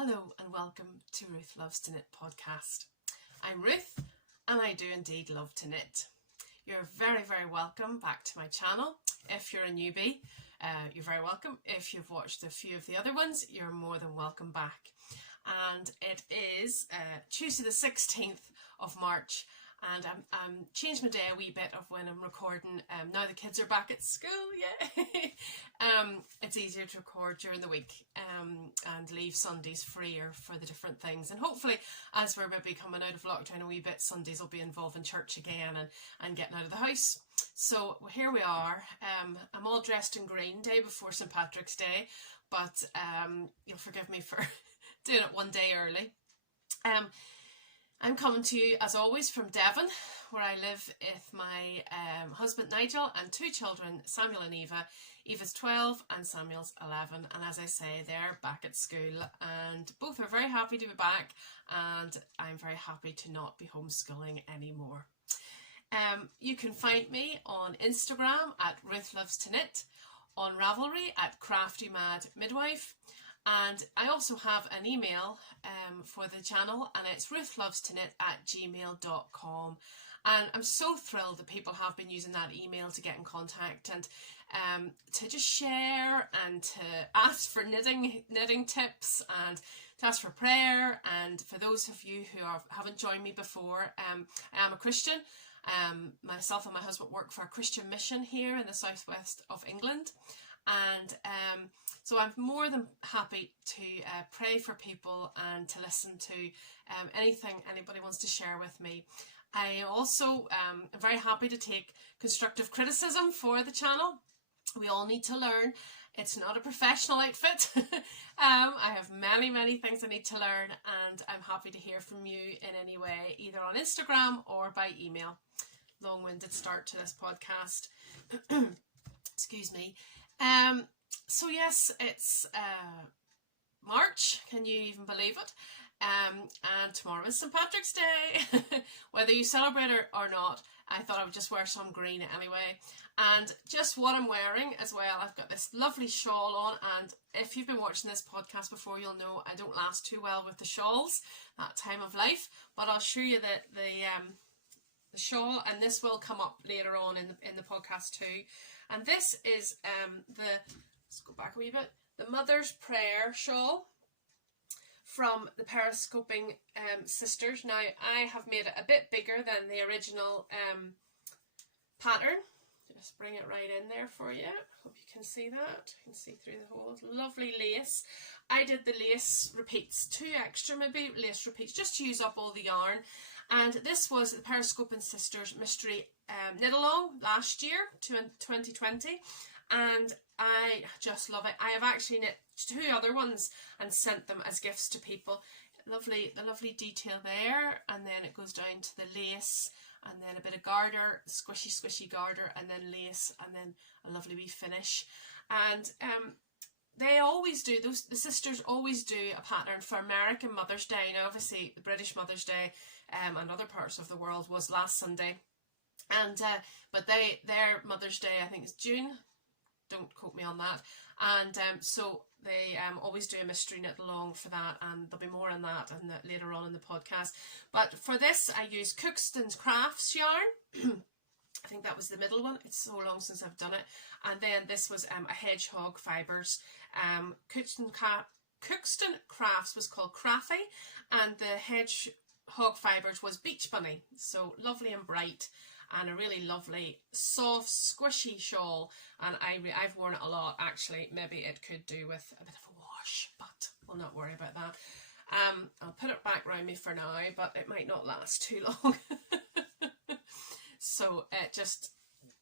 Hello and welcome to Ruth Loves to Knit podcast. I'm Ruth and I do indeed love to knit. You're very, very welcome back to my channel. If you're a newbie, you're very welcome. If you've watched a few of the other ones, you're more than welcome back. And it is Tuesday the 16th of March, and I'm changed my day a wee bit of when I'm recording. Now the kids are back at school, yeah. It's easier to record during the week and leave Sundays freer for the different things. And hopefully, as we're maybe coming out of lockdown a wee bit, Sundays will be involved in church again and getting out of the house. So here we are. I'm all dressed in green, day before St. Patrick's Day, but you'll forgive me for doing it one day early. I'm coming to you, as always, from Devon, where I live with my husband Nigel and two children, Samuel and Eva. Eva's 12 and Samuel's 11, and as I say, they're back at school and both are very happy to be back, and I'm very happy to not be homeschooling anymore. You can find me on Instagram at Ruth Loves to Knit, on Ravelry at Craftymadmidwife, and I also have an email for the channel, and it's ruthlovestoknit@gmail.com. And I'm so thrilled that people have been using that email to get in contact and to just share and to ask for knitting tips and to ask for prayer. And for those of you who haven't joined me before, I am a Christian. Myself and my husband work for a Christian mission here in the southwest of England. And so I'm more than happy to pray for people and to listen to anything anybody wants to share with me. I also am very happy to take constructive criticism for the channel. We all need to learn. It's not a professional outfit. I have many things I need to learn, and I'm happy to hear from you in any way, either on Instagram or by email. Long-winded start to this podcast. Excuse me. So yes, it's March. Can you even believe it? And tomorrow is St. Patrick's Day. Whether you celebrate it or not, I thought I would just wear some green anyway. And just what I'm wearing as well, I've got this lovely shawl on, and if you've been watching this podcast before, you'll know I don't last too well with the shawls that time of life, but I'll show you the shawl, and this will come up later on in the podcast too. And this is let's go back a wee bit, the Mother's Prayer shawl from the Periscoping sisters. Now I have made it a bit bigger than the original pattern. Just bring it right in there for you. Hope you can see that. You can see through the holes. Lovely lace. I did the lace repeats, 2 extra maybe lace repeats, just to use up all the yarn. And this was the Periscoping sisters mystery knit along last year, 2020, and I just love it. I have actually knit 2 other ones and sent them as gifts to people. The lovely detail there, and then it goes down to the lace, and then a bit of garter, squishy garter, and then lace, and then a lovely wee finish. And they always do, the sisters always do a pattern for American Mother's Day. Now obviously the British Mother's Day and other parts of the world was last Sunday, and but their Mother's Day I think is June. Don't quote me on that. And so they always do a mystery knit along for that, and there'll be more on that and later on in the podcast. But for this I use Cookston's Crafts yarn. I think that was the middle one. It's so long since I've done it. And then this was a Hedgehog Fibres. Cookston Crafts was called Cathrie, and the Hedgehog Fibres was Beach Bunny. So lovely and bright, and a really lovely soft squishy shawl, and I've worn it a lot actually. Maybe it could do with a bit of a wash, but we'll not worry about that. I'll put it back around me for now, but it might not last too long. So it just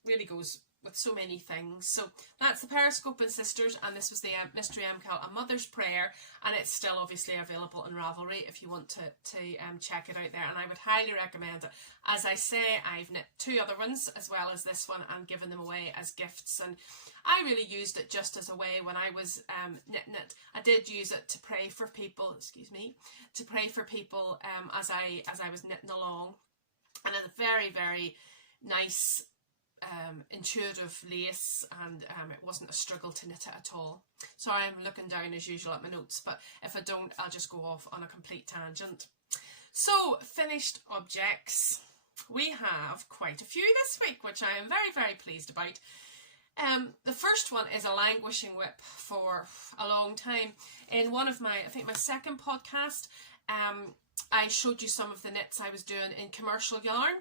really goes with so many things. So that's the Periscoping sisters, and this was the mystery MKAL, A Mother's Prayer, and it's still obviously available on Ravelry if you want to check it out there, and I would highly recommend it. As I say, I've knit 2 other ones as well as this one and given them away as gifts, and I really used it just as a way when I was knitting it. I did use it to pray for people, to pray for people as I was knitting along, and a very nice intuitive lace, and it wasn't a struggle to knit it at all. Sorry, I'm looking down as usual at my notes, but if I don't, I'll just go off on a complete tangent. So, finished objects. We have quite a few this week, which I am very, very pleased about. The first one is a languishing whip for a long time. In one of my, I think my second podcast, I showed you some of the knits I was doing in commercial yarn,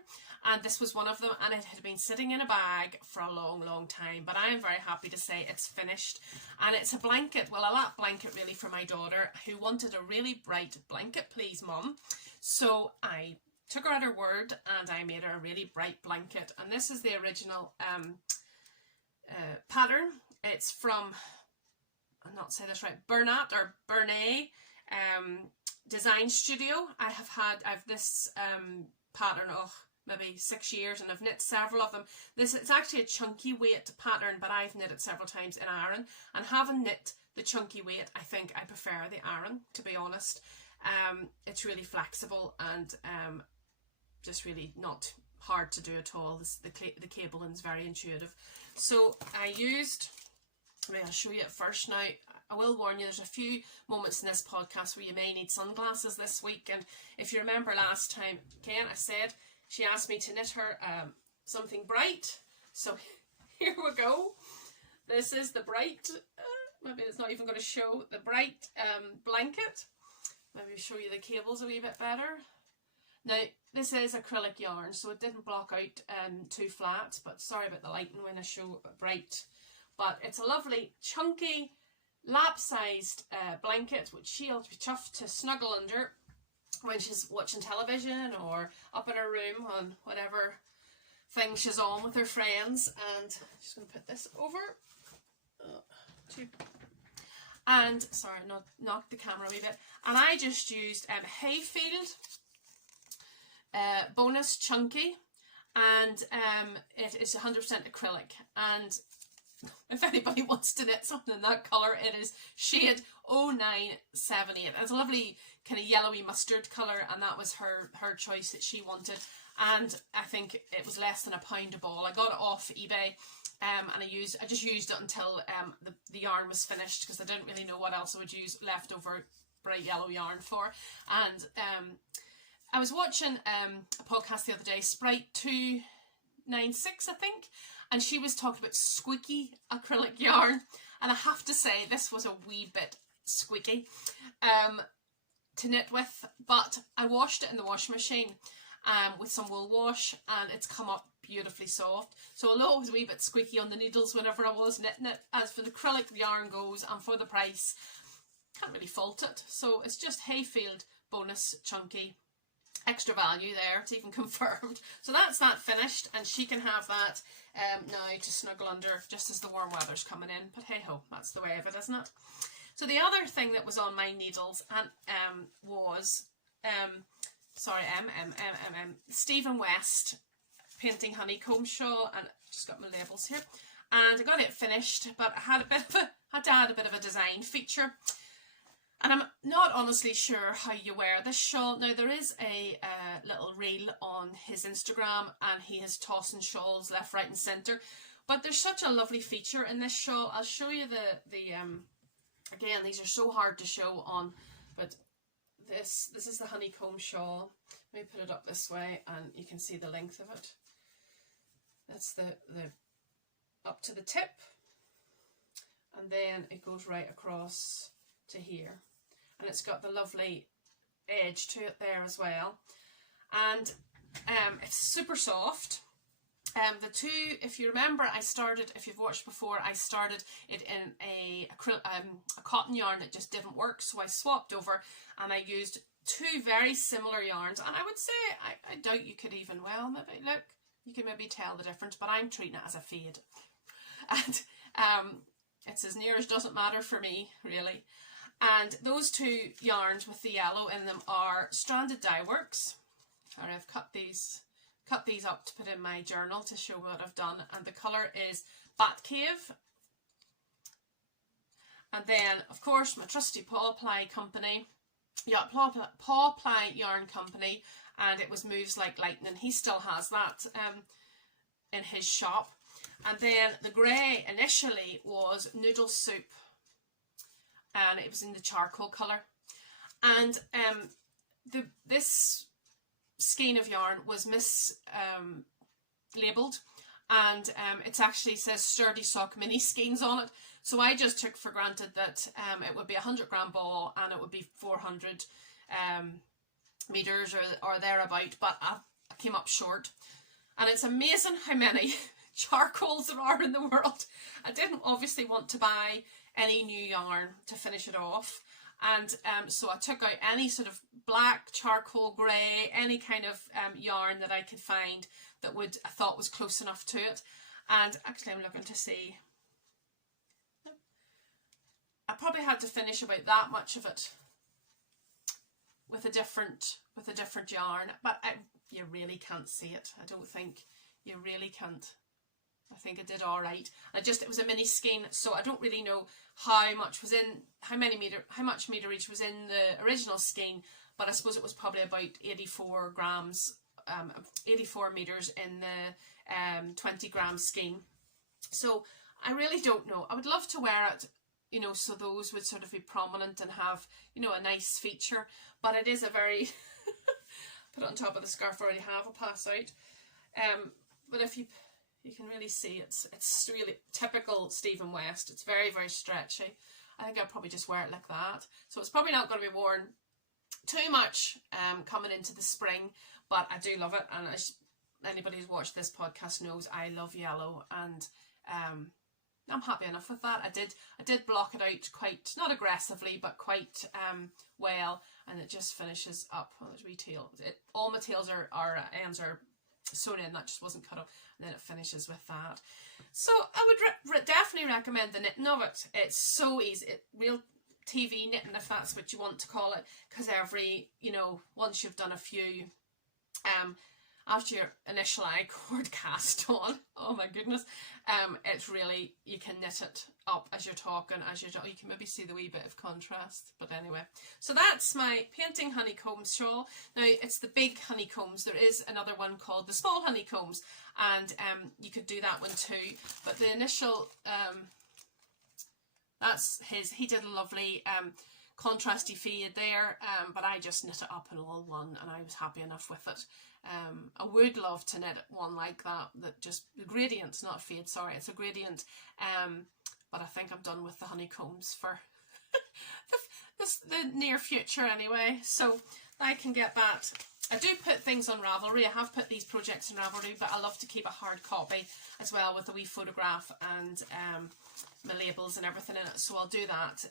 and this was one of them, and it had been sitting in a bag for a long, long time, but I am very happy to say it's finished. And it's a blanket, well, a lap blanket really, for my daughter, who wanted a really bright blanket, please mum. So I took her at her word and I made her a really bright blanket, and this is the original pattern. It's from, I'll not say this right, Bernat or Bernat design studio. I've this pattern maybe 6 years, and I've knit several of them. It's actually a chunky weight pattern, but I've knit it several times in Aran, and having knit the chunky weight, I think I prefer the Aran, to be honest. It's really flexible and just really not hard to do at all. The cabling's very intuitive. So I'll show you it first now. I will warn you, there's a few moments in this podcast where you may need sunglasses this week, and if you remember last time, again, I said she asked me to knit her something bright, so here we go. This is the bright, maybe it's not even going to show, the bright blanket. Maybe show you the cables a wee bit better. Now, this is acrylic yarn, so it didn't block out too flat, but sorry about the lighting when I show bright. But it's a lovely, chunky, lap-sized blanket, which she'll be chuffed to snuggle under when she's watching television or up in her room on whatever thing she's on with her friends. And I'm just going to put this over. And, sorry, knocked the camera a wee bit. And I just used Hayfield Bonus Chunky, and it is 100% acrylic. And if anybody wants to knit something in that colour, it is shade 0978. It's a lovely kind of yellowy mustard colour, and that was her choice that she wanted. And I think it was less than £1 a ball. I got it off eBay, and I just used it until the yarn was finished, because I didn't really know what else I would use leftover bright yellow yarn for. And I was watching a podcast the other day, Sprite 296, I think, and she was talking about squeaky acrylic yarn, and I have to say this was a wee bit squeaky to knit with, but I washed it in the washing machine with some wool wash, and it's come up beautifully soft. So although it was a wee bit squeaky on the needles whenever I was knitting it, as for the acrylic yarn goes and for the price, can't really fault it. So it's just Hayfield Bonus Chunky. Extra value there, it's even confirmed. So that's that finished, and she can have that now to snuggle under just as the warm weather's coming in. But hey ho, that's the way of it, isn't it? So the other thing that was on my needles and was Stephen West painting Honeycombs Shawl, and I've just got my labels here. And I got it finished, but I had to add a bit of a design feature. And I'm not honestly sure how you wear this shawl. Now, there is a little reel on his Instagram, and he is tossing shawls left, right and centre. But there's such a lovely feature in this shawl. I'll show you again, these are so hard to show on, but this is the Honeycomb Shawl. Let me put it up this way and you can see the length of it. That's the up to the tip, and then it goes right across to here, and it's got the lovely edge to it there as well, and it's super soft. The two, if you remember, if you've watched before, I started it in a cotton yarn that just didn't work, so I swapped over and I used two very similar yarns, and I would say I doubt you could even, well, maybe look, you can maybe tell the difference, but I'm treating it as a fade, and it's as near as doesn't matter for me, really. And those two yarns with the yellow in them are Stranded Dyeworks. Sorry, I've cut these up to put in my journal to show what I've done, and the colour is Batcave. And then, of course, my trusty Paw Ply company. Yeah, Paw Ply Yarn Company, and it was Moves Like Lightning. He still has that in his shop. And then the grey initially was Noodle Soup, and it was in the charcoal colour. And this skein of yarn was labelled, and it actually says Sturdy Sock Mini Skeins on it. So I just took for granted that it would be a 100-gram ball and it would be 400 metres or thereabout, but I came up short. And it's amazing how many charcoals there are in the world. I didn't obviously want to buy any new yarn to finish it off, and so I took out any sort of black, charcoal, grey, any kind of yarn that I could find that I thought was close enough to it. And actually I'm looking to see, I probably had to finish about that much of it with a different yarn, but you really can't see it. I don't think you really can't. I think I did all right. It was a mini skein, so I don't really know how much meterage was in the original skein, but I suppose it was probably about 84 grams, 84 meters in the 20 gram skein. So I really don't know. I would love to wear it, you know, so those would sort of be prominent and have, you know, a nice feature, but it is a very put it on top of the scarf I already have, I'll pass out. But if you can really see it's really typical Stephen West. It's very, very stretchy. I think I'll probably just wear it like that. So it's probably not going to be worn too much coming into the spring, but I do love it. And as anybody who's watched this podcast knows, I love yellow, and I'm happy enough with that. I did block it out quite, not aggressively, but quite well, and it just finishes up. Well, there's wee tail. All my tails ends are sewn in, that just wasn't cut off, and then it finishes with that. So I would definitely recommend the knitting of it. It's so easy, real TV knitting, if that's what you want to call it, because once you've done a few, after your initial I-cord cast on, oh my goodness, it's really, you can knit it up as you're talking, you can maybe see the wee bit of contrast, but anyway. So that's my painting honeycombs shawl. Now it's the big honeycombs. There is another one called the small honeycombs, and you could do that one too, but the initial, that's his, he did a lovely contrasty fade there, but I just knit it up in all one, and I was happy enough with it. I would love to knit one like that just, the gradient's not fade, sorry, it's a gradient, but I think I'm done with the honeycombs for the near future anyway, so I can get that. I do put things on Ravelry. I have put these projects in Ravelry, but I love to keep a hard copy as well with a wee photograph and my labels and everything in it, so I'll do that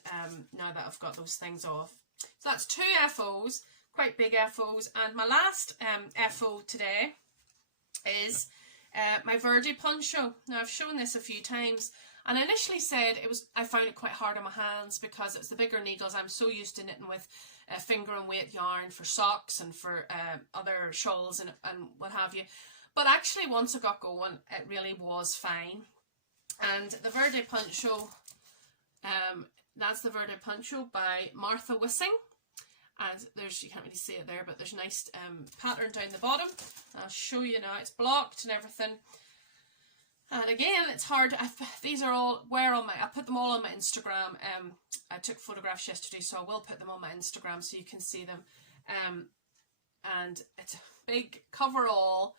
now that I've got those things off. So that's 2 FOs, quite big FOs, and my last FO today is my Verde Poncho. Now I've shown this a few times, and I initially said I found it quite hard on my hands because it's the bigger needles. I'm so used to knitting with finger and weight yarn for socks and for other shawls and what have you, but actually once I got going it really was fine. And the Verde Poncho, that's the Verde Poncho by Martha Wissing. And you can't really see it there, but there's a nice pattern down the bottom. I'll show you now, it's blocked and everything. And again, it's hard. These are all I put them all on my Instagram. I took photographs yesterday, so I will put them on my Instagram so you can see them. And it's a big coverall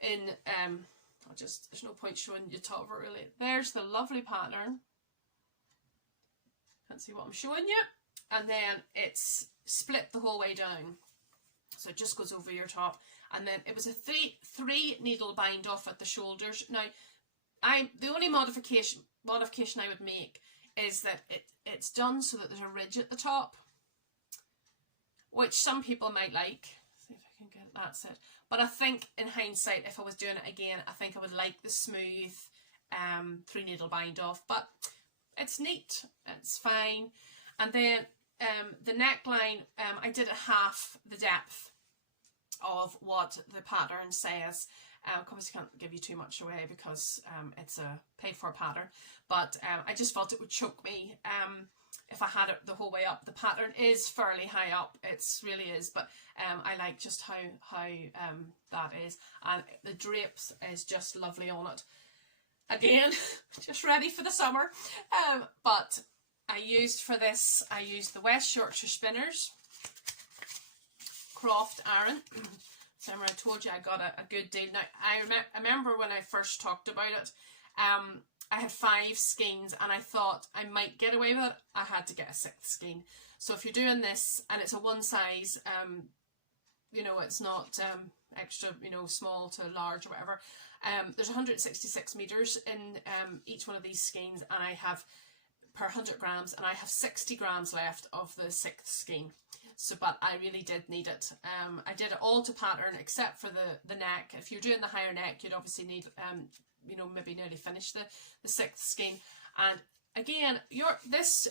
in, there's no point showing you top of it really. There's the lovely pattern. Can't see what I'm showing you. And then it's split the whole way down, so it just goes over your top. And then it was a three needle bind off at the shoulders. Now the only modification I would make is that it's done so that there's a ridge at the top, which some people might like. See if I can get it, that's it. But I think in hindsight, if I was doing it again, I think I would like the smooth 3 needle bind off, but it's neat, it's fine. And then the neckline, I did it half the depth of what the pattern says. Obviously can't give you too much away because it's a paid for pattern, but I just felt it would choke me if I had it the whole way up. The pattern is fairly high up, it really is, but I like just how that is, and the drapes is just lovely on it. Again, just ready for the summer. But I used the West Yorkshire Spinners Croft Aran. So I told you I got a good deal. Now I remember when I first talked about it, I had 5 skeins and I thought I might get away with it. I had to get a 6th skein. So if you're doing this and it's a one size, you know, it's not extra, you know, small to large or whatever. There's 166 meters in each one of these skeins, and I have per 100 grams, and I have 60 grams left of the 6th skein. So, but I really did need it. I did it all to pattern except for the neck. If you're doing the higher neck, you'd obviously need, you know, maybe nearly finish the 6th skein. And again, this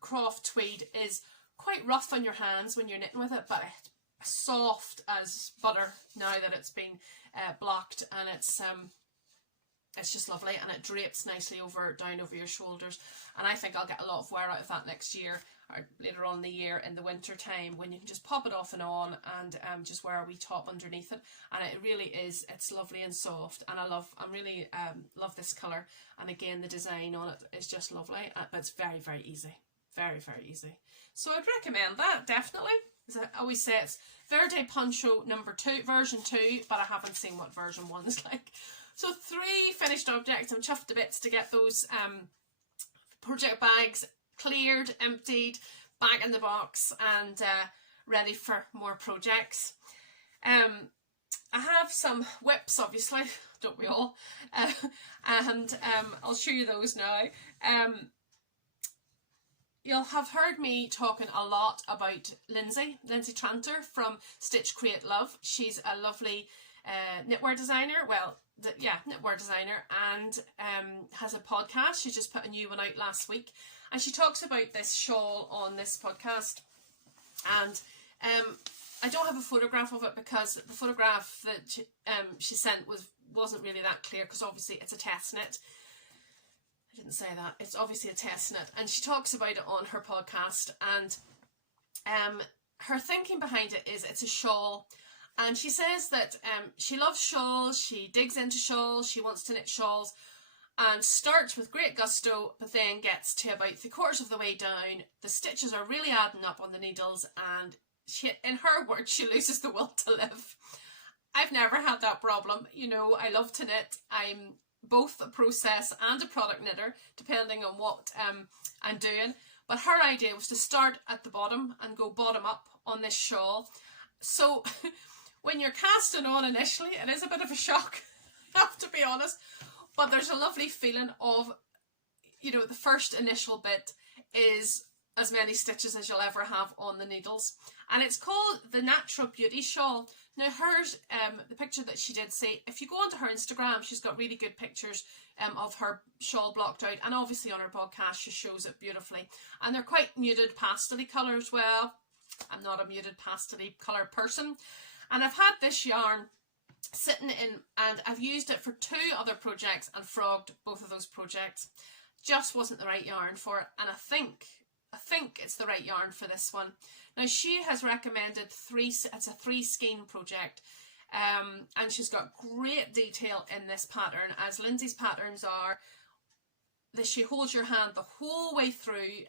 Croft tweed is quite rough on your hands when you're knitting with it, but soft as butter now that it's been blocked, and it's just lovely, and it drapes nicely down over your shoulders. And I think I'll get a lot of wear out of that next year, or later on in the year in the winter time, when you can just pop it off and on and just wear a wee top underneath it. And it really is, it's lovely and soft, and I really love this colour. And again, the design on it is just lovely, but it's very, very easy. Very, very easy. So I'd recommend that, definitely. As I always say, it's Verde Poncho version 2, but I haven't seen what version 1 is like. So 3 finished objects. I'm chuffed to bits to get those project bags cleared, emptied, back in the box, and ready for more projects. I have some whips, obviously, don't we all? And I'll show you those now. You'll have heard me talking a lot about Lindsay Tranter from Stitch Create Love. She's a lovely knitwear designer, knitwear designer, and has a podcast. She just put a new one out last week, and she talks about this shawl on this podcast. And I don't have a photograph of it because the photograph that she sent wasn't really that clear, because obviously it's a test knit. I didn't say that. It's obviously a test knit, and she talks about it on her podcast. And her thinking behind it is it's a shawl, and she says that she loves shawls, she digs into shawls, she wants to knit shawls, and starts with great gusto, but then gets to about 3/4 of the way down, the stitches are really adding up on the needles, and she, in her words, she loses the will to live. I've never had that problem. You know, I love to knit. I'm both a process and a product knitter, depending on what I'm doing. But her idea was to start at the bottom and go bottom up on this shawl. So when you're casting on initially, it is a bit of a shock, I have to be honest. But there's a lovely feeling of, you know, the first initial bit is as many stitches as you'll ever have on the needles. And it's called the Natural Beauty Shawl. Now hers, the picture that she did say, if you go onto her Instagram, she's got really good pictures of her shawl blocked out, and obviously on her podcast she shows it beautifully. And they're quite muted pastel-y colours. Well, I'm not a muted pastel-y colour person. And I've had this yarn sitting in, and I've used it for 2 other projects and frogged both of those projects. Just wasn't the right yarn for it, and I think it's the right yarn for this one. Now she has recommended it's a 3 skein project, and she's got great detail in this pattern, as Lindsay's patterns are. That she holds your hand the whole way through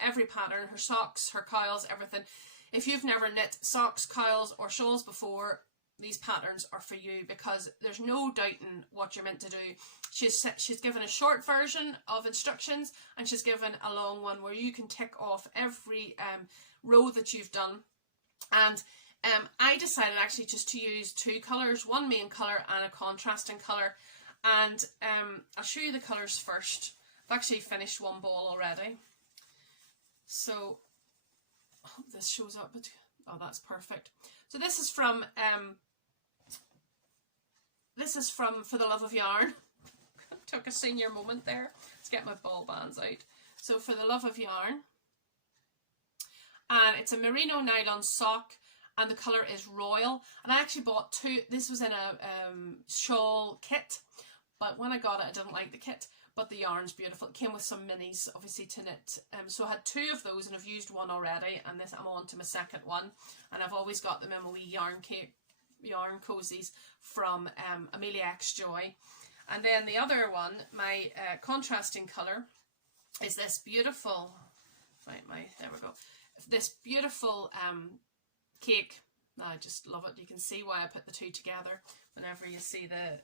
every pattern, her socks, her cowls, everything. If you've never knit socks, cowls or shawls before, these patterns are for you, because there's no doubting what you're meant to do. She's given a short version of instructions, and she's given a long one where you can tick off every row that you've done. And I decided actually just to use 2 colours, one main colour and a contrasting colour. And I'll show you the colours first. I've actually finished one ball already, so I hope this shows up. Oh, that's perfect. So this is from For the Love of Yarn. Took a senior moment there. Let's get my ball bands out. So For the Love of Yarn, and it's a merino nylon sock, and the colour is Royal. And I actually bought 2. This was in a shawl kit, but when I got it, I didn't like the kit. but the yarn's beautiful. It came with some minis, obviously, to knit. So I had 2 of those, and I've used one already, and this I'm on to my second one. And I've always got them in my wee yarn cozies from Amelia X Joy. And then the other one, my contrasting colour, is this beautiful, there we go, this beautiful cake. I just love it. You can see why I put the 2 together whenever you see the,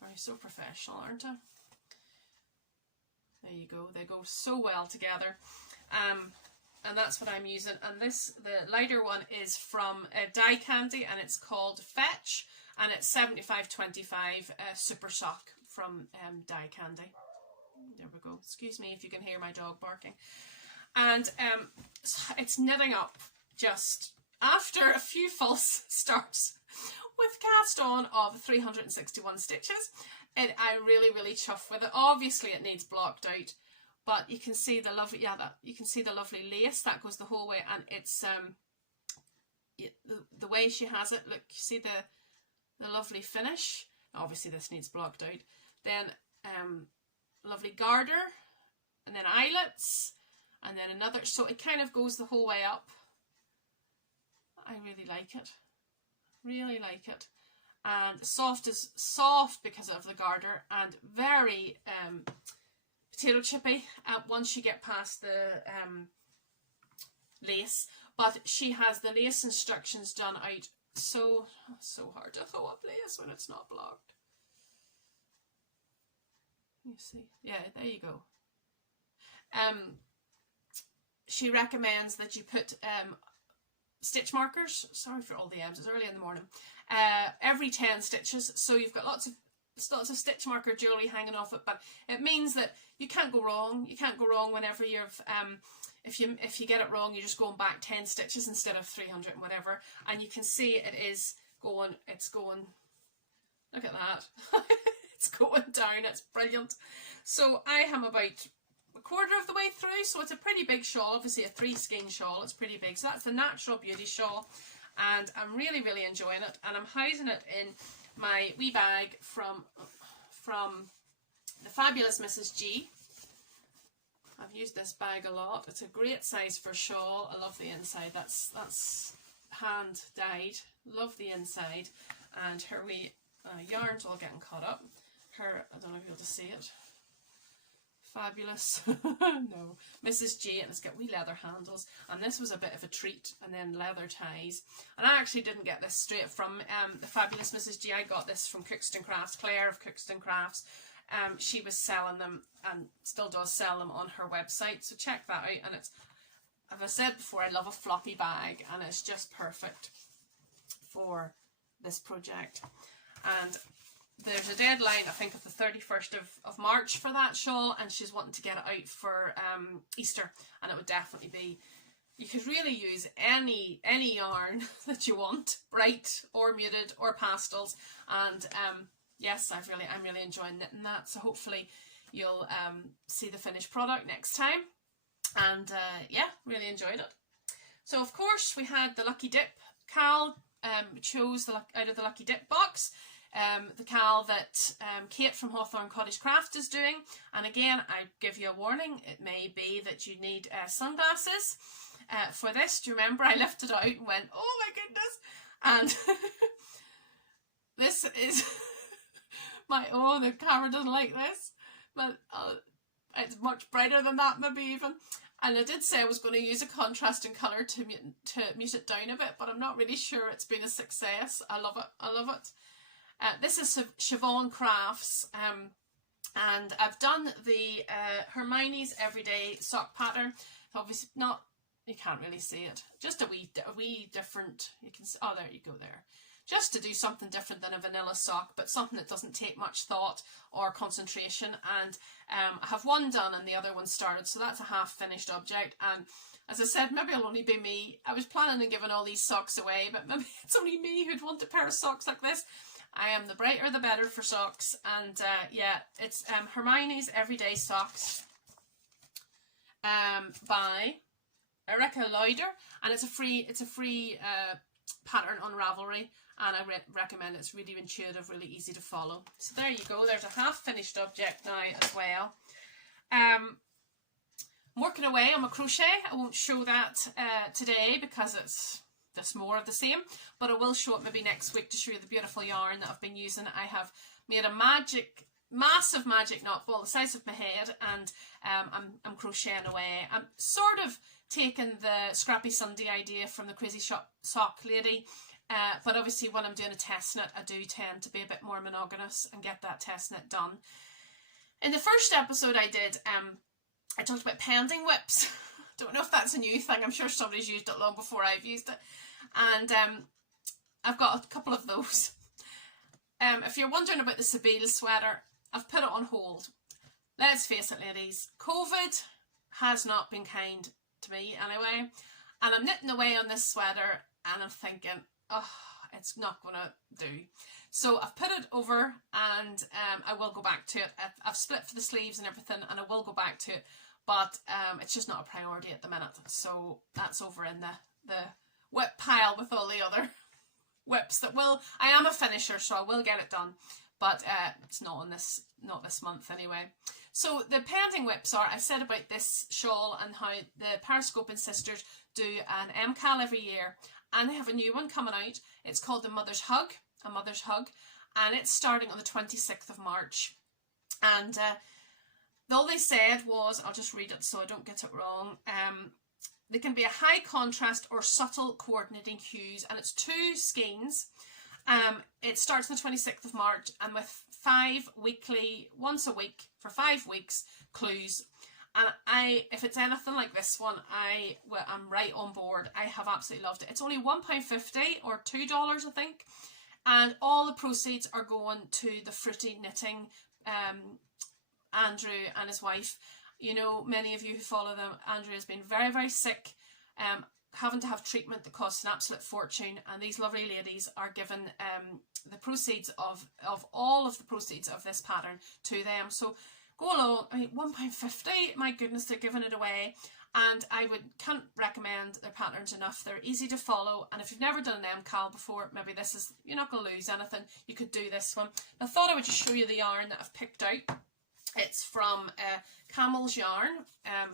very so professional, aren't I? There you go. They go so well together. And that's what I'm using. And this, the lighter one is from Dye Candy, and it's called Fetch, and it's 75/25 Super Sock from Dye Candy. There we go. Excuse me if you can hear my dog barking. And it's knitting up just after a few false starts with cast on of 361 stitches. And I'm really chuffed with it. Obviously it needs blocked out, but you can see the lovely, you can see the lovely lace that goes the whole way, and it's the way she has it. Look, you see the lovely finish. Obviously this needs blocked out. Then lovely garter, and then eyelets, and then another, so it kind of goes the whole way up. I really like it. Really like it. And soft is soft because of the garter, and very potato chippy once you get past the lace. But she has the lace instructions done out. So hard to throw up lace when it's not blocked. You see, yeah, there you go. She recommends that you put stitch markers, sorry for all the M's, it's early in the morning, every 10 stitches, so you've got lots of stitch marker jewellery hanging off it, but it means that you can't go wrong. You can't go wrong whenever you've, if you get it wrong, you're just going back 10 stitches instead of 300 and whatever, and you can see it is going, it's going, look at that, it's going down, it's brilliant. So I am about a quarter of the way through, so it's a pretty big shawl, obviously a 3-skein shawl, it's pretty big. So that's the Natural Beauty shawl, and I'm really enjoying it, and I'm housing it in my wee bag from the fabulous Mrs. G. I've used this bag a lot. It's a great size for shawl. I love the inside. That's hand dyed. Love the inside, and her wee yarn's all getting caught up. Her, I don't know if you'll just see it. Fabulous. No, Mrs. J, and it's got wee leather handles, and this was a bit of a treat, and then leather ties. And I actually didn't get this straight from the fabulous Mrs. J. I got this from Cookston Crafts, Claire of Cookston Crafts. She was selling them and still does sell them on her website, so check that out. And it's, as I said before, I love a floppy bag, and it's just perfect for this project. And there's a deadline, I think, of the 31st of March for that shawl, and she's wanting to get it out for Easter, and it would definitely be, you could really use any yarn that you want, bright or muted or pastels, and yes, I'm really enjoying knitting that, so hopefully you'll see the finished product next time, and yeah, really enjoyed it. So of course we had the Lucky Dip KAL, chose out of the Lucky Dip box, the KAL that Kate from Hawthorne Cottage Craft is doing. And again, I give you a warning, it may be that you need sunglasses for this. Do you remember I lifted it out and went, oh my goodness, and this is my, oh, the camera doesn't like this, but it's much brighter than that maybe even. And I did say I was going to use a contrasting colour to mute it down a bit, but I'm not really sure it's been a success. I love it. I love it. This is Siobhan Crafts, and I've done the Hermione's Everyday Sock Pattern. Obviously not, you can't really see it. Just a wee different, you can see, oh there you go there. Just to do something different than a vanilla sock, but something that doesn't take much thought or concentration. And I have one done and the other one started, so that's a half finished object. And as I said, maybe it'll only be me. I was planning on giving all these socks away, but maybe it's only me who'd want a pair of socks like this. I am the brighter the better for socks, and yeah, it's Hermione's Everyday Socks by Erica Lauder, and it's a free pattern on Ravelry, and I recommend it. It's really intuitive, really easy to follow. So there you go, there's a half finished object now as well. I'm working away on my crochet. I won't show that today because it's just more of the same, but I will show it maybe next week to show you the beautiful yarn that I've been using. I have made a massive magic knot ball the size of my head, and I'm crocheting away. I'm sort of taking the Scrappy Sunday idea from the Crazy Sock Lady, but obviously when I'm doing a test knit, I do tend to be a bit more monogamous and get that test knit done. In the first episode I did, I talked about pending whips. Don't know if that's a new thing. I'm sure somebody's used it long before I've used it. And I've got a couple of those. If you're wondering about the Sabile sweater, I've put it on hold. Let's face it, ladies, COVID has not been kind to me anyway. And I'm knitting away on this sweater and I'm thinking, oh, it's not going to do. So I've put it over, and I will go back to it. I've split for the sleeves and everything, and I will go back to it. But it's just not a priority at the minute. So that's over in the whip pile with all the other whips that will. I am a finisher, so I will get it done. But it's not this month anyway. So the pending whips are, I've said about this shawl and how the Periscoping sisters do an MKAL every year. And they have a new one coming out. It's called the Mother's Hug, a Mother's Hug. And it's starting on the 26th of March. And all they said was, I'll just read it so I don't get it wrong. There can be a high contrast or subtle coordinating hues. And it's 2 skeins. It starts on the 26th of March. And with 5 weekly, once a week for 5 weeks, clues. And if it's anything like this one, I'm right on board. I have absolutely loved it. It's only £1.50 or $2, I think. And all the proceeds are going to the Fruity Knitting. Andrew and his wife, you know, many of you who follow them, Andrew has been very, very sick, having to have treatment that costs an absolute fortune. And these lovely ladies are given the proceeds of all of the proceeds of this pattern to them. So go along. I mean, £1.50, my goodness, they're giving it away. And I can't recommend their patterns enough. They're easy to follow. And if you've never done an MKAL before, maybe you're not going to lose anything. You could do this one. I thought I would just show you the yarn that I've picked out. It's from Camel's Yarn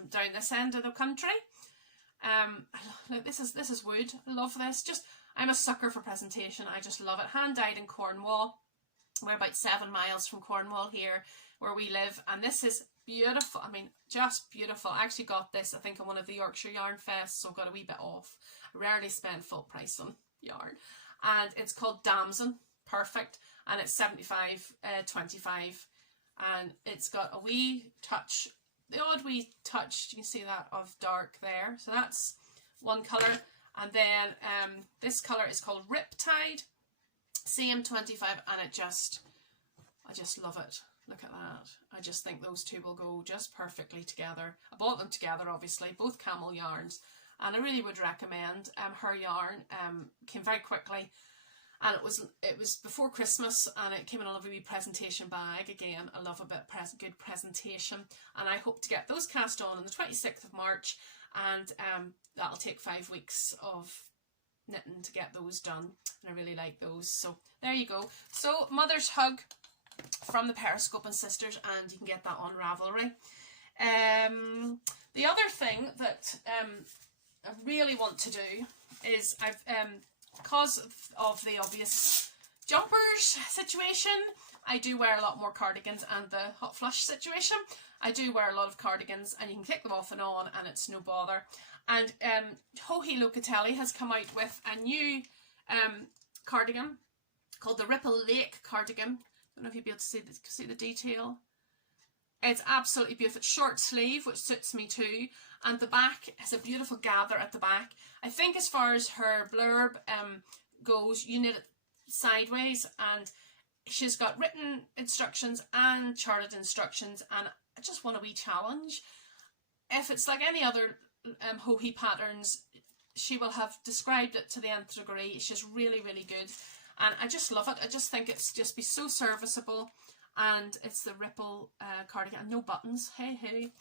down this end of the country. This is wood. I love this. I'm a sucker for presentation. I just love it. Hand dyed in Cornwall. We're about 7 miles from Cornwall here, where we live, and this is beautiful. I mean, just beautiful. I actually got this, I think, on one of the Yorkshire Yarn Fests, so got a wee bit off. I rarely spend full price on yarn. And it's called Damson. Perfect. And it's 75.25. And it's got a wee touch, the odd wee touch, you can see that, of dark there. So that's one colour. And then this colour is called Riptide. Same 25, and I just love it. Look at that. I just think those two will go just perfectly together. I bought them together, obviously, both camel yarns, and I really would recommend her yarn. Came very quickly, and it was before Christmas, and it came in a lovely wee presentation bag. Again, I love a bit good presentation, and I hope to get those cast on the 26th of March, and that'll take 5 weeks of knitting to get those done, and I really like those. So there you go. So Mother's Hug from the Periscoping sisters, and you can get that on Ravelry. The other thing that I really want to do is because of the obvious jumpers situation, I do wear a lot more cardigans, and the hot flush situation, I do wear a lot of cardigans, and you can take them off and on and it's no bother. And Johi Locatelli has come out with a new cardigan called the Ripple Lake cardigan. I don't know if you'll be able to see the detail. It's absolutely beautiful. It's short sleeve, which suits me too. And the back has a beautiful gather at the back. I think as far as her blurb goes, you knit it sideways, and she's got written instructions and charted instructions, and I just want a wee challenge. If it's like any other Johi patterns, she will have described it to the nth degree. It's just really, really good, and I just love it. I just think it's just be so serviceable, and it's the Ripple cardigan, no buttons, hey.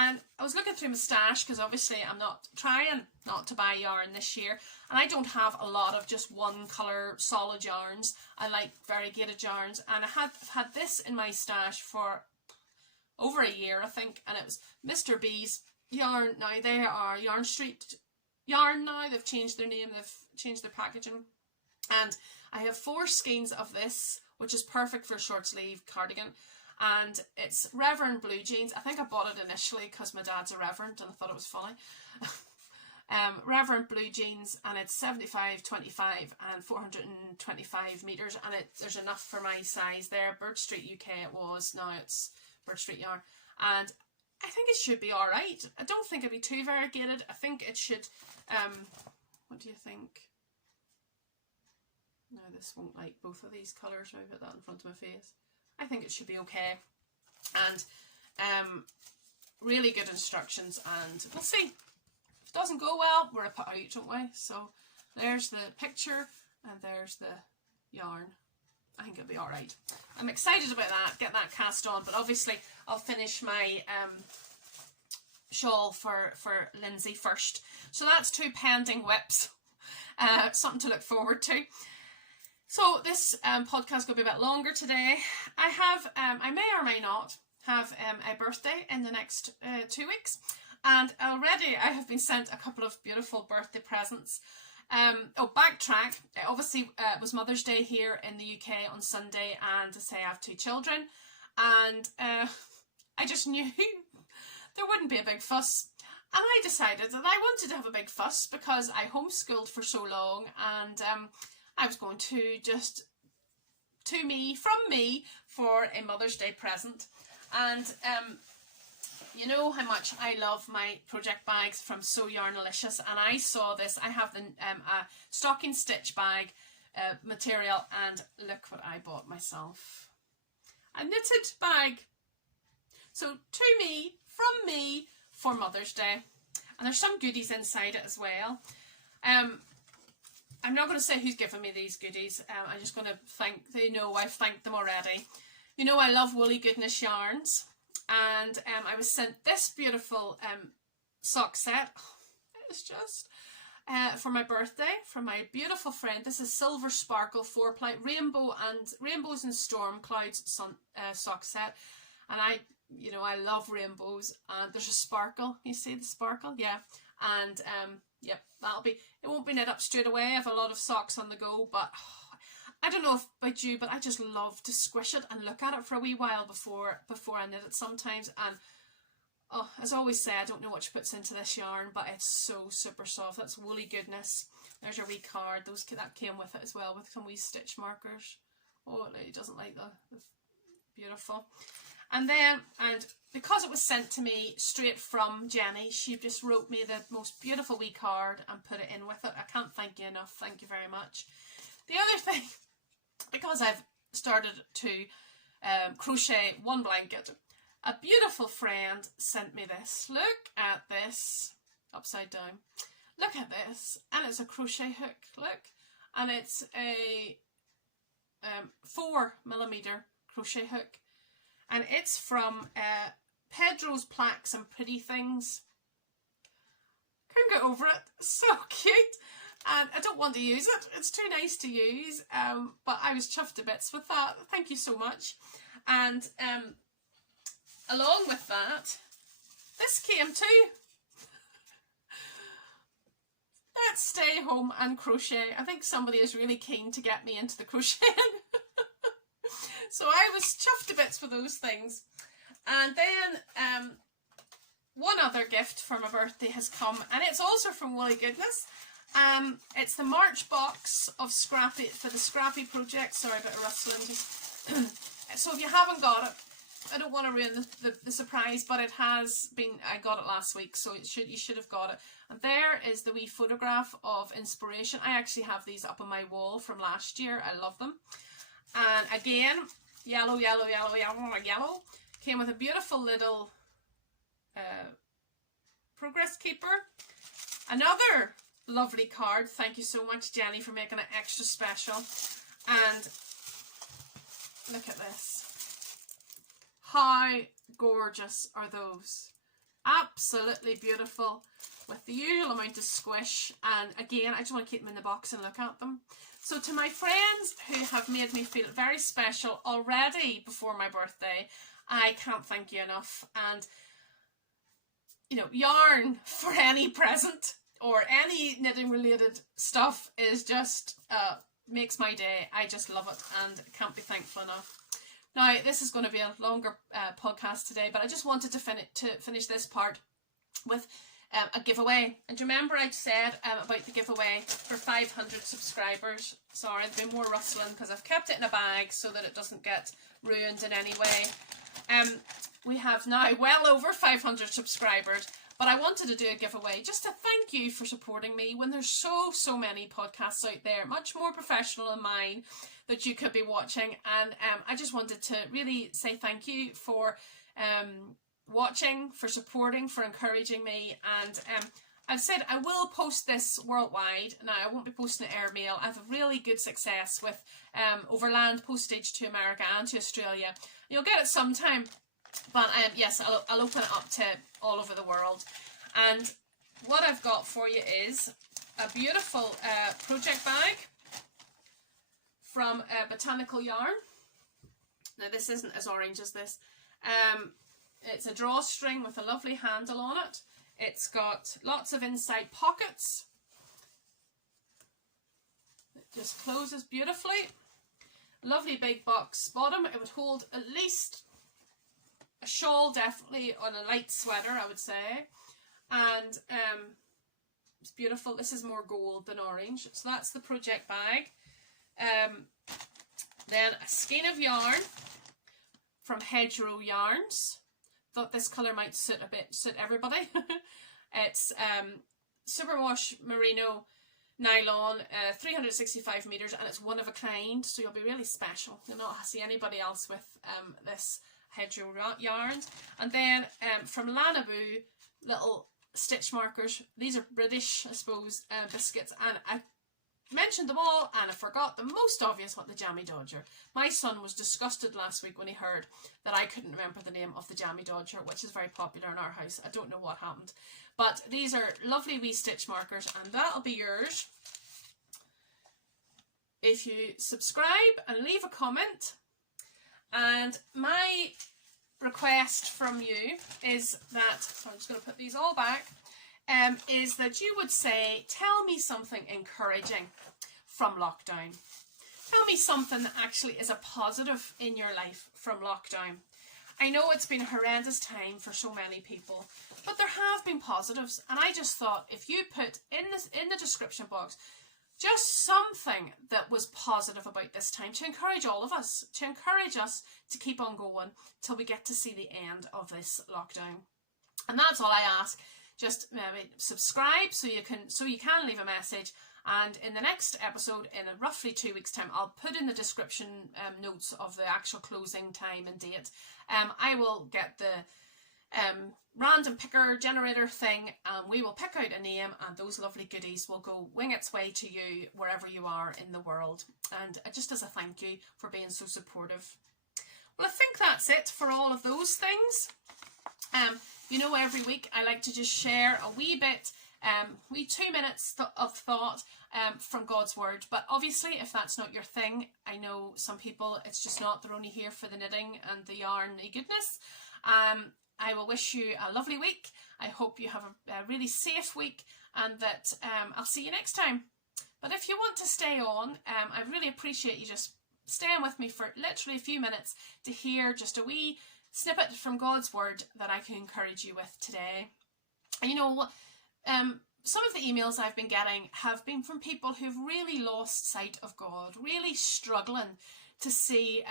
And I was looking through my stash because obviously I'm not trying not to buy yarn this year. And I don't have a lot of just one colour solid yarns. I like variegated yarns. And I've had this in my stash for over a year, I think. And it was Mr. B's yarn. Now they are Yarn Street Yarn now. They've changed their name. They've changed their packaging. And I have 4 skeins of this, which is perfect for a short sleeve cardigan. And it's Reverend Blue Jeans. I think I bought it initially because my dad's a Reverend and I thought it was funny. Reverend Blue Jeans, and it's 75/25 and 425 metres, and there's enough for my size there. Bird Street UK it was, now it's Bird Street Yarn, and I think it should be alright. I don't think it'd be too variegated. I think it should, what do you think? No, this won't like both of these colours. Maybe put that in front of my face. I think it should be okay. And really good instructions, and we'll see. If it doesn't go well, we're a put out, don't we? So there's the picture and there's the yarn. I think it'll be alright. I'm excited about that, get that cast on, but obviously I'll finish my shawl for Lindsay first. So that's 2 pending whips. Something to look forward to. So this podcast will be a bit longer today. I have, I may or may not have a birthday in the next 2 weeks, and already I have been sent a couple of beautiful birthday presents. Backtrack. Obviously, it was Mother's Day here in the UK on Sunday, and to say I have 2 children, and I just knew there wouldn't be a big fuss. And I decided that I wanted to have a big fuss because I homeschooled for so long, and I was going to just, from me, for a Mother's Day present. And you know how much I love my project bags from So Yarnalicious, and I saw this. I have the stocking stitch bag material, and look what I bought myself. A knitted bag. So to me, from me, for Mother's Day. And there's some goodies inside it as well. I'm not going to say who's given me these goodies. I'm just going to thank, they know I've thanked them already. You know I love Woolly Goodness yarns, and I was sent this beautiful sock set. It's just for my birthday from my beautiful friend. This is Silver Sparkle 4-ply Rainbows and Storm Clouds sock set, and I love rainbows, and there's a sparkle. You see the sparkle? Yeah, and yep, it won't be knit up straight away. I have a lot of socks on the go, but I don't know about you, but I just love to squish it and look at it for a wee while before I knit it sometimes. And as I always say, I don't know what she puts into this yarn, but it's so super soft. That's Woolly Goodness. There's your wee card. That came with it as well, with some wee stitch markers. Oh, it doesn't like the beautiful. And then, because it was sent to me straight from Jenny, she just wrote me the most beautiful wee card and put it in with it. I can't thank you enough. Thank you very much. The other thing, because I've started to crochet one blanket, a beautiful friend sent me this. Look at this, upside down. Look at this, and it's a crochet hook. Look, and it's a 4mm crochet hook, and it's from Pedro's Plaques and Pretty Things. Couldn't get over it. So cute. And I don't want to use it. It's too nice to use. But I was chuffed to bits with that. Thank you so much. And along with that, this came too. Let's stay home and crochet. I think somebody is really keen to get me into the crocheting. So I was chuffed to bits with those things. And then one other gift for my birthday has come, and it's also from Woolly Goodness. It's the March box of Scrappy for the Scrappy project. Sorry about the rustling. So if you haven't got it, I don't want to ruin the surprise, but it has been. I got it last week, so you should have got it. And there is the wee photograph of inspiration. I actually have these up on my wall from last year. I love them. And again, yellow. Came with a beautiful little progress keeper. Another lovely card. Thank you so much, Jenny, for making it extra special. And look at this. How gorgeous are those? Absolutely beautiful with the usual amount of squish. And again, I just want to keep them in the box and look at them. So to my friends who have made me feel very special already before my birthday, I can't thank you enough. And, you know, yarn for any present or any knitting related stuff is just, makes my day. I just love it and can't be thankful enough. Now, this is going to be a longer podcast today, but I just wanted to finish this part with a giveaway. And do you remember I said about the giveaway for 500 subscribers? Sorry, there's been more rustling because I've kept it in a bag so that it doesn't get ruined in any way. We have now well over 500 subscribers, but I wanted to do a giveaway just to thank you for supporting me when there's so many podcasts out there, much more professional than mine, that you could be watching. And I just wanted to really say thank you for watching, for supporting, for encouraging me. And I've said I will post this worldwide. Now, I won't be posting it airmail. I have a really good success with overland postage to America and to Australia. You'll get it sometime, but yes, I'll open it up to all over the world. And what I've got for you is a beautiful project bag from Botanical Yarn. Now, this isn't as orange as this. It's a drawstring with a lovely handle on it. It's got lots of inside pockets. It just closes beautifully. Lovely big box bottom. It would hold at least a shawl, definitely, on a light sweater, I would say. And it's beautiful. This is more gold than orange. So that's the project bag. Then a skein of yarn from Hedgehog yarns. Thought this colour might suit everybody. It's superwash merino nylon, 365 metres, and it's one of a kind, so you'll be really special. You'll not see anybody else with this Hedgehog yarns. And then from Lanaboo, little stitch markers. These are British, I suppose, biscuits, and I mentioned them all and I forgot the most obvious one, the Jammy Dodger. My son was disgusted last week when he heard that I couldn't remember the name of the Jammy Dodger, which is very popular in our house. I don't know what happened. But these are lovely wee stitch markers, and that'll be yours if you subscribe and leave a comment. And my request from you is that, so I'm just going to put these all back, is that you would say, tell me something encouraging from lockdown. Tell me something that actually is a positive in your life from lockdown. I know it's been a horrendous time for so many people, but there have been positives, and I just thought if you put in the description box just something that was positive about this time to encourage all of us, to encourage us to keep on going till we get to see the end of this lockdown. And that's all I ask. Just subscribe so you can leave a message, and in the next episode, in roughly 2 weeks' time, I'll put in the description notes of the actual closing time and date. I will get the random picker generator thing, and we will pick out a name, and those lovely goodies will go wing its way to you wherever you are in the world. And just as a thank you for being so supportive. Well, I think that's it for all of those things. You know, every week I like to just share a wee bit, 2 minutes of thought from God's Word. But obviously, if that's not your thing, I know some people, it's just not. They're only here for the knitting and the yarny goodness. I will wish you a lovely week. I hope you have a really safe week, and that I'll see you next time. But if you want to stay on, I really appreciate you just staying with me for literally a few minutes to hear just a wee snippet from God's Word that I can encourage you with today. And you know, some of the emails I've been getting have been from people who've really lost sight of God, really struggling to see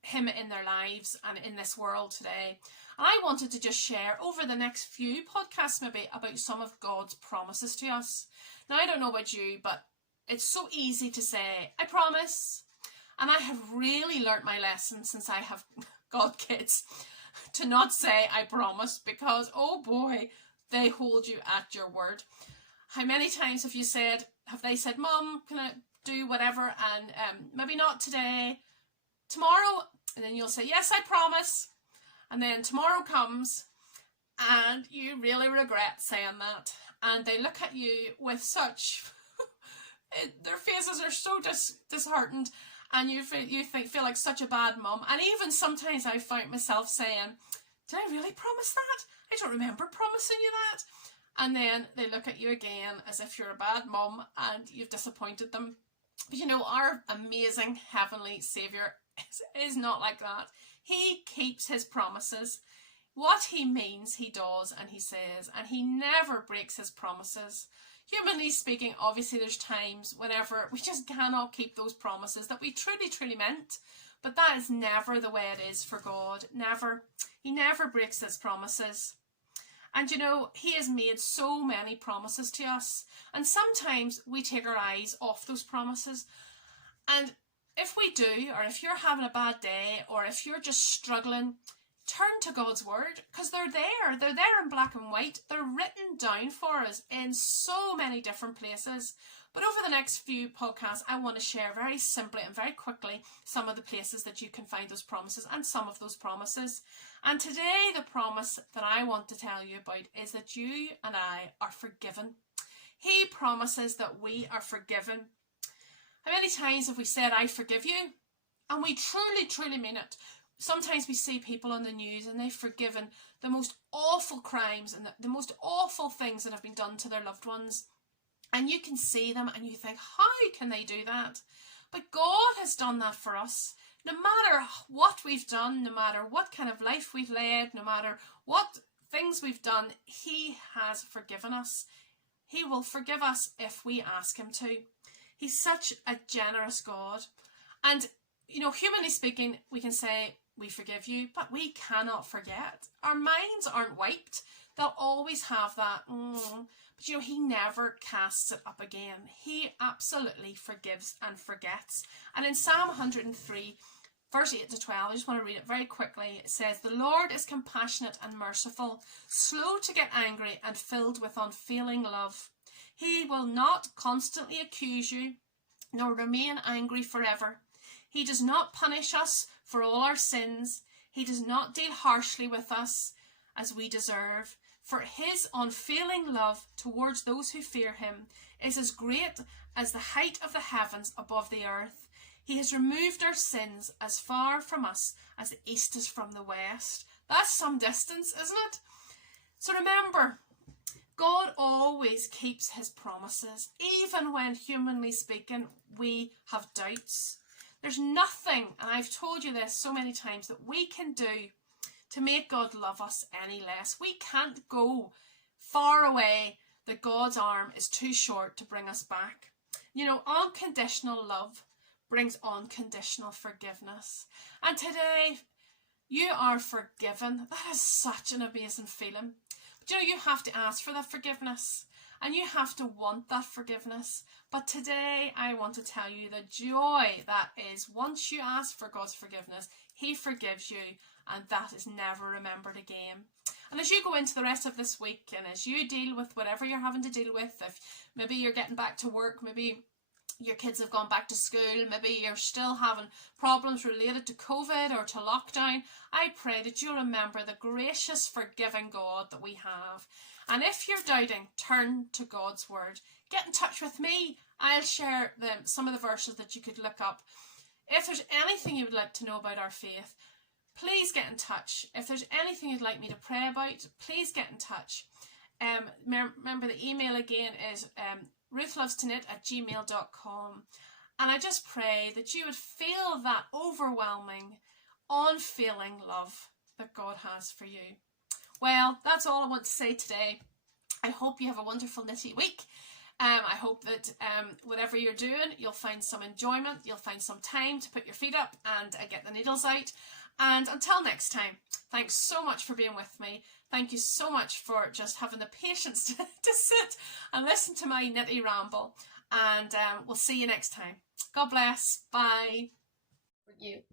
Him in their lives and in this world today. And I wanted to just share over the next few podcasts maybe about some of God's promises to us. Now, I don't know about you, but it's so easy to say, I promise. And I have really learnt my lesson since I have got kids to not say I promise, because oh boy, they hold you at your word. How many times have they said, Mum, can I do whatever, and maybe not today, tomorrow, and then you'll say, yes, I promise, and then tomorrow comes and you really regret saying that, and they look at you with such their faces are so disheartened, and you feel like such a bad mum. And even sometimes I find myself saying, did I really promise that? I don't remember promising you that. And then they look at you again as if you're a bad mum and you've disappointed them. But you know, our amazing heavenly Saviour is not like that. He keeps his promises. What he means, he does, and he says, and he never breaks his promises. Humanly speaking, obviously there's times whenever we just cannot keep those promises that we truly meant, but that is never the way it is for God. Never. He never breaks his promises. And you know, he has made so many promises to us, and sometimes we take our eyes off those promises. And if we do, or if you're having a bad day, or if you're just struggling, turn to God's word, because they're there in black and white. They're written down for us in so many different places. But over the next few podcasts, I want to share very simply and very quickly some of the places that you can find those promises and some of those promises. And today, the promise that I want to tell you about is that you and I are forgiven. He promises that we are forgiven. How many times have we said, I forgive you? And we truly mean it. Sometimes we see people on the news and they've forgiven the most awful crimes and the most awful things that have been done to their loved ones. And you can see them and you think, how can they do that? But God has done that for us. No matter what we've done, no matter what kind of life we've led, no matter what things we've done, he has forgiven us. He will forgive us if we ask him to. He's such a generous God. And, you know, humanly speaking, we can say, we forgive you, but we cannot forget. Our minds aren't wiped. They'll always have that, but you know, he never casts it up again. He absolutely forgives and forgets. And in Psalm 103, verse 8 to 12, I just want to read it very quickly. It says, the Lord is compassionate and merciful, slow to get angry and filled with unfailing love. He will not constantly accuse you, nor remain angry forever. He does not punish us for all our sins. He does not deal harshly with us as we deserve. For his unfailing love towards those who fear him is as great as the height of the heavens above the earth. He has removed our sins as far from us as the east is from the west. That's some distance, isn't it? So remember, God always keeps his promises, even when, humanly speaking, we have doubts. There's nothing, and I've told you this so many times, that we can do to make God love us any less. We can't go far away that God's arm is too short to bring us back. You know, unconditional love brings unconditional forgiveness. And today, you are forgiven. That is such an amazing feeling. But you know, you have to ask for that forgiveness. And you have to want that forgiveness. But today, I want to tell you the joy that is once you ask for God's forgiveness, he forgives you, and that is never remembered again. And as you go into the rest of this week, and as you deal with whatever you're having to deal with, if maybe you're getting back to work, maybe your kids have gone back to school, maybe you're still having problems related to COVID or to lockdown, I pray that you'll remember the gracious, forgiving God that we have. And if you're doubting, turn to God's word. Get in touch with me. I'll share some of the verses that you could look up. If there's anything you would like to know about our faith, please get in touch. If there's anything you'd like me to pray about, please get in touch. Remember, the email again is ruthlovestoknit@gmail.com. And I just pray that you would feel that overwhelming, unfailing love that God has for you. Well, that's all I want to say today. I hope you have a wonderful knitty week. I hope that whatever you're doing, you'll find some enjoyment, you'll find some time to put your feet up and get the needles out. And until next time, thanks so much for being with me. Thank you so much for just having the patience to sit and listen to my knitty ramble. And we'll see you next time. God bless. Bye. For you.